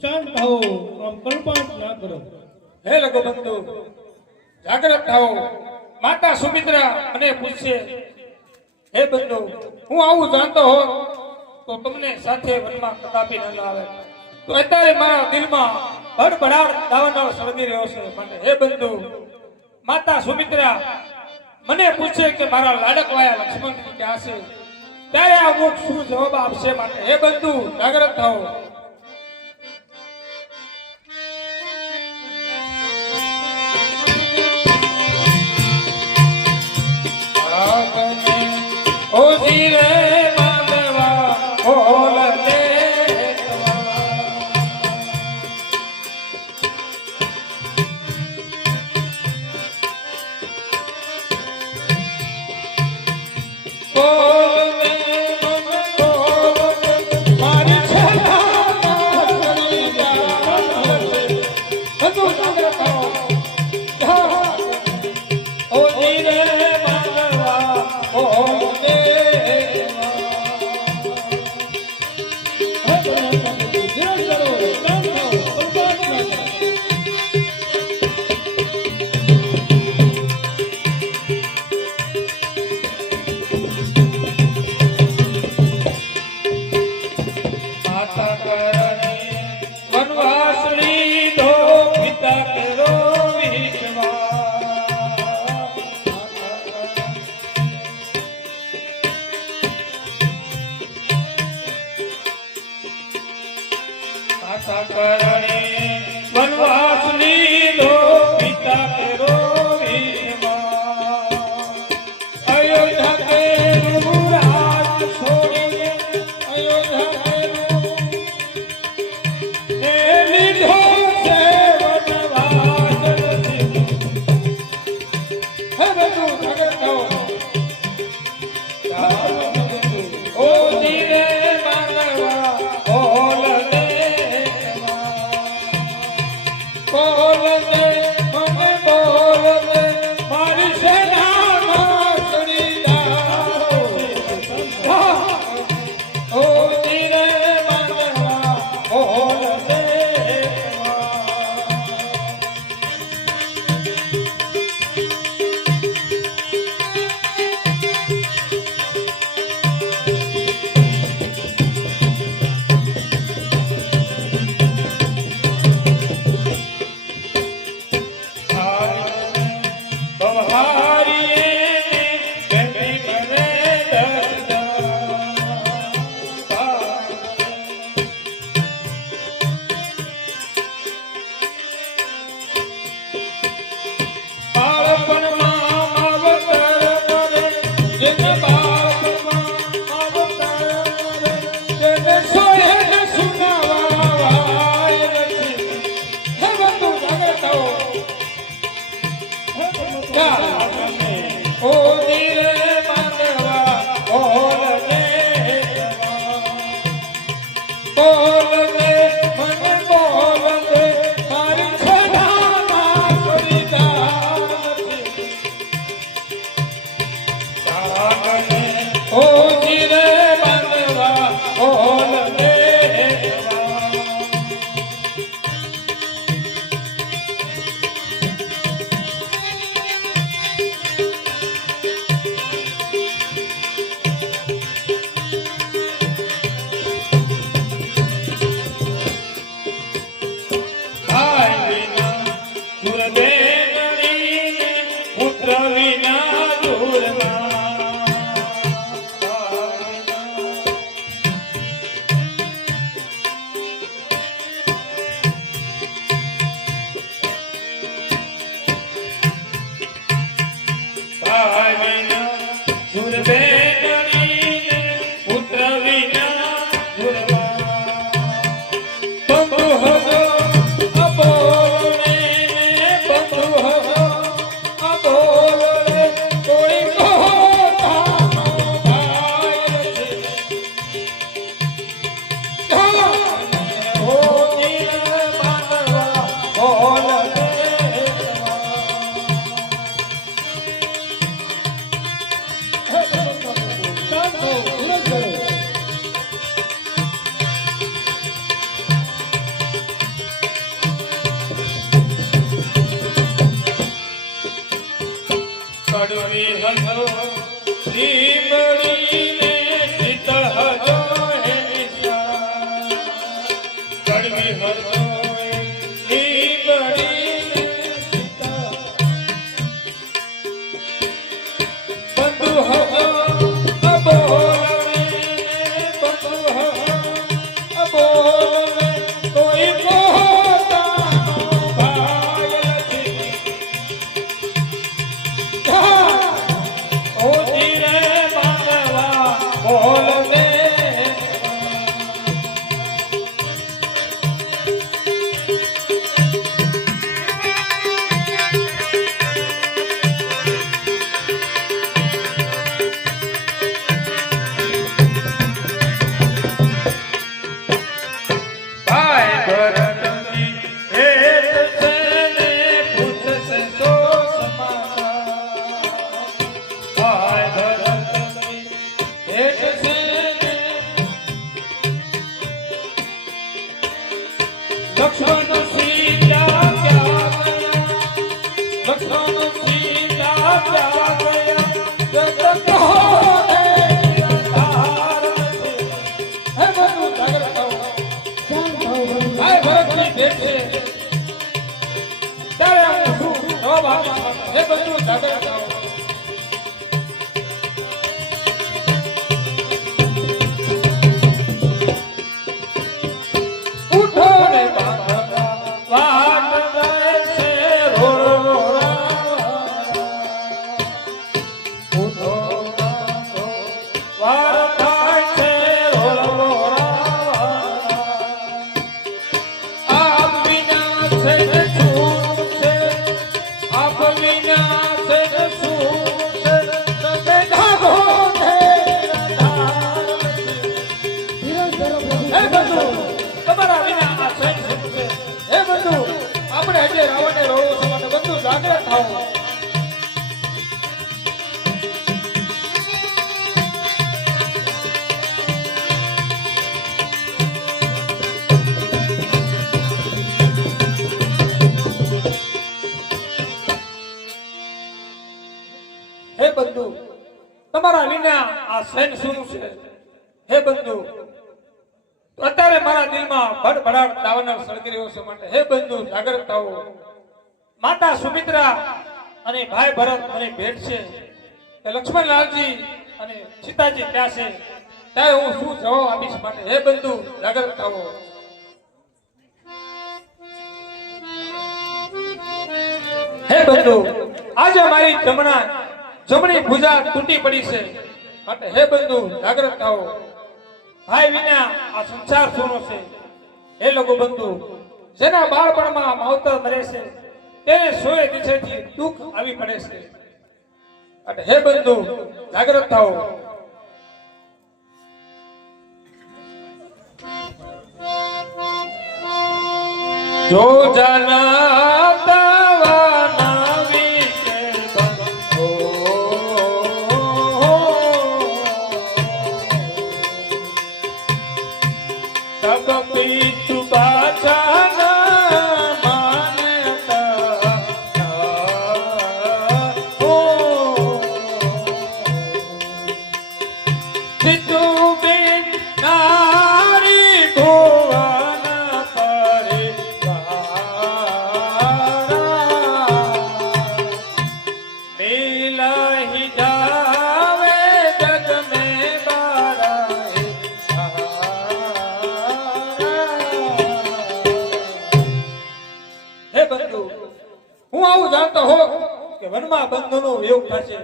શાંત થાઓ, આમ કલ્પાંત ના કરો. હે લઘુબંધુ, જાગ્રત થાઓ. માતા સુમિત્રા મને પૂછશે, હે બંધુ, હું આવું જાણતો હો તો તમને સાથે વનમાં કદાપી ન લાવે. તો અત્યારે મારા દિલમાં ભડભડાટ દાવાનળ સળગી રહ્યો છે. માટે હે બંધુ, માતા સુમિત્રા મને પૂછે કે મારા લાડકવાયા લક્ષ્મણ ક્યાં છે, ત્યારે આ મુખ શું જવાબ આપશે? માટે હે બંધુ, જાગ્રત થાઓ. બેનડીને પુત્ર વિના દુર્વા બંધુ હો અબોલે બંધુ હો અબોલે કોઈ પોતાનો ભાઈ છે હો દિલ માનવા બોલ શાંત થો, ધીરજ ધરો. કડવી હજો લીમડીને ચિત હજો હે નિશા કડવી હજો લીમડીને ચિત બંધુ હજો અબોલે બંધુ હજો અબોલે કોઈ પોતાનો ભાઈ નથી ઓ જીરે માનવા બોલ દે ભાઈ ભરતની ભેટ છે ને પૂછશે તો સમાચાર ભાઈ ભરતની ભેટ છે ને લક્ષ્મણ સીતા ક્યાં ગયા લક્ષ્મણ સીતા ક્યાં ગયા જગત હોને આધાર નથી હે બધું જાગૃત થાઓ શાંત થો, બંધુ. ભાઈ ભરતની ભેટ છે ત્યારે હું શું જવાબ આપીશ હે બધું જાગૃત થાઓ ઉઠો રે બાંધા વાટ બેસે રોળા ઉઠો બાંધો વાર થાય છે રોળા આપ વિના છે ને શું છે આપ વિના છે ને શું છે તમે ધાગો છે ધાર ધીરજ ધરો, પ્રભુ. હે બંધુ તમારા વિના આ સૈન શું છે હે બંધુ આપણે આજે રાવણને રોળો છે માટે બંધુ જાગૃત થાઓ હે બંધુ તમારા વિના આ સૈન શું છે હે બંધુ અત્યારે મારા દિલમાં ભડભડાટ દાવાનળ સળગી રહ્યો છે માટે હે બંધુ જાગૃત થાઓ માતા સુમિત્રા અને ભાઈ ભરત મને ભેટ છે કે લક્ષ્મણલાલજી અને સીતાજી ક્યાં છે ત્યારે હું શું જવાબ આપીશ માટે હે બંધુ જાગૃત થાઓ હે બંધુ આજે મારી જમણી ભુજા તૂટી પડી છે માટે હે બંધુ જાગૃત થાઓ ભાઈ વિના આ સંસાર સૂનો છે હે લોકો બંધુ જેના બાળપણમાં માવતર મરે છે તેને સોએ દિશેથી દુઃખ આવી પડે છે અને હે બંધુ જાગૃત થાઓ જો જનાતાવાના વિશે બંધો તબ પીછુ પાછા માનતા ઓ સિદ્ધુ બિન નારી ભુવન लीलाही जावे जग में बाराए હે બંધુ હું આવું જાણતો હો કે વનમાં બંધુનો વિયોગ થશે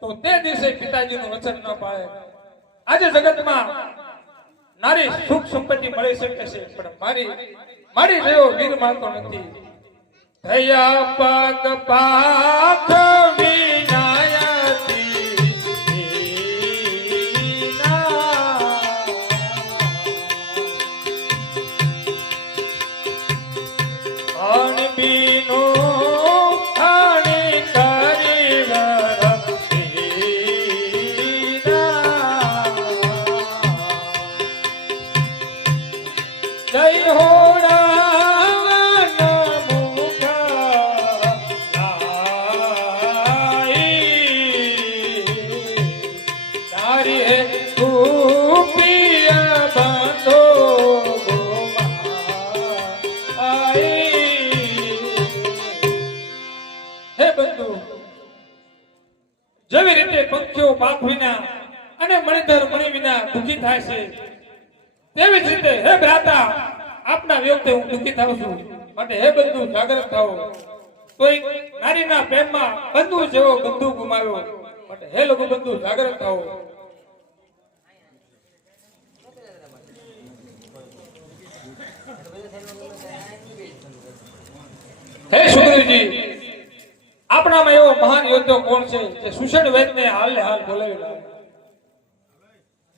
તો તે દિવસે પિતાજીનું વચન ન પાળે. આજે જગતમાં નારી સુખ સંપત્તિ મળી શકે છે, પણ મારી જેવો વીર માનતો નથી. થયા પગ પાથ જેવી રીતે પંખીઓ પાંખ વિના અને મણિધર મણિ વિના દુઃખી થાય છે, તેવી જ રીતે હે ભ્રાતા આપના વિયોગથી હું દુઃખી થાઉં છું. માટે હે બંધુ જાગૃત થાઓ. કોઈ નારીના પ્રેમમાં બંધુ જેવો બંધુ ગુમાવ્યો. માટે હે લોકો બંધુ જાગૃત થાઓ. હે સુગ્રીવજી, આપણામાં એવો મહાન યોદ્ધો કોણ છે જે સુષેણ વેદને હાલને હાલ બોલાવી લાવે?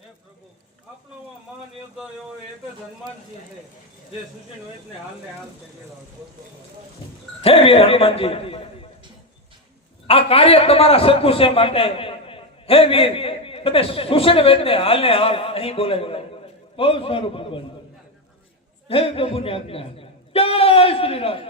હે પ્રભુ, આપણામાં મહાન યોદ્ધો એવો એક જ હનુમાનજી છે જે સુષેણ વેદને હાલને હાલ બોલાવે. હે વીર હનુમાનજી, આ કાર્ય તમારા સરખું છે. માટે હે વીર, તમે સુષેણ વેદને હાલને હાલ અહીં બોલાવી લાવો. બહુ સારું પ્રબંધ. હે પ્રભુની આજ્ઞા. જય શ્રી રામ.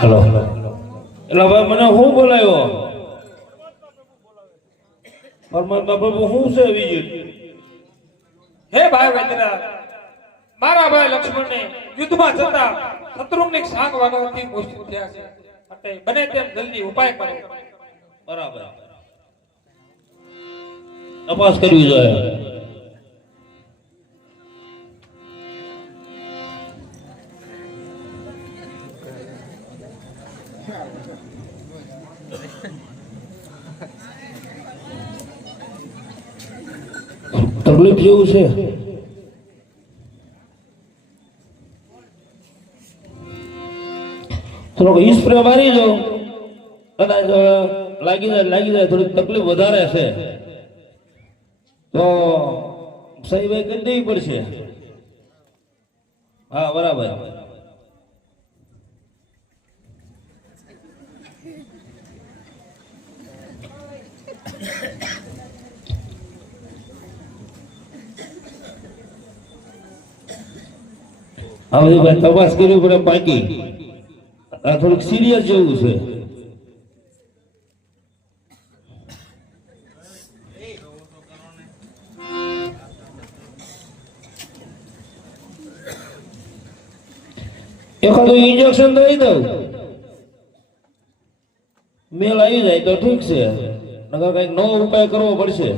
હેલો, એટલે ભાઈ મને હું બોલાવ્યો? પરમાત્મા પ્રભુ હું છે વિજય? હે ભાઈ વૈદ્યનાથ, મારા ભાઈ લક્ષ્મણને યુદ્ધમાં જતા શત્રુની સાંગ વાગવાથી મુશ્કેલ થયા છે. માટે બને તેમ જલ્દી ઉપાય કરો. બરાબર, તપાસ કરવી જોઈએ. તકલીફ જેવું છે. થોડોક સ્પ્રે મારી દો, કદાચ લાગી જાય થોડીક તકલીફ વધારે છે તો સહી ભાઈ કરી દેવી પડશે. હા બરાબર. હા ભાઈ, તપાસ કરવી પડે બાકી. આ થોડુંક સિરિયસ જેવું છે. એખાદું ઇન્જેક્શન દઈ દઉં, મેલ આવી જાય તો ઠીક છે, નકર કઈક નવો ઉપાય કરવો પડશે.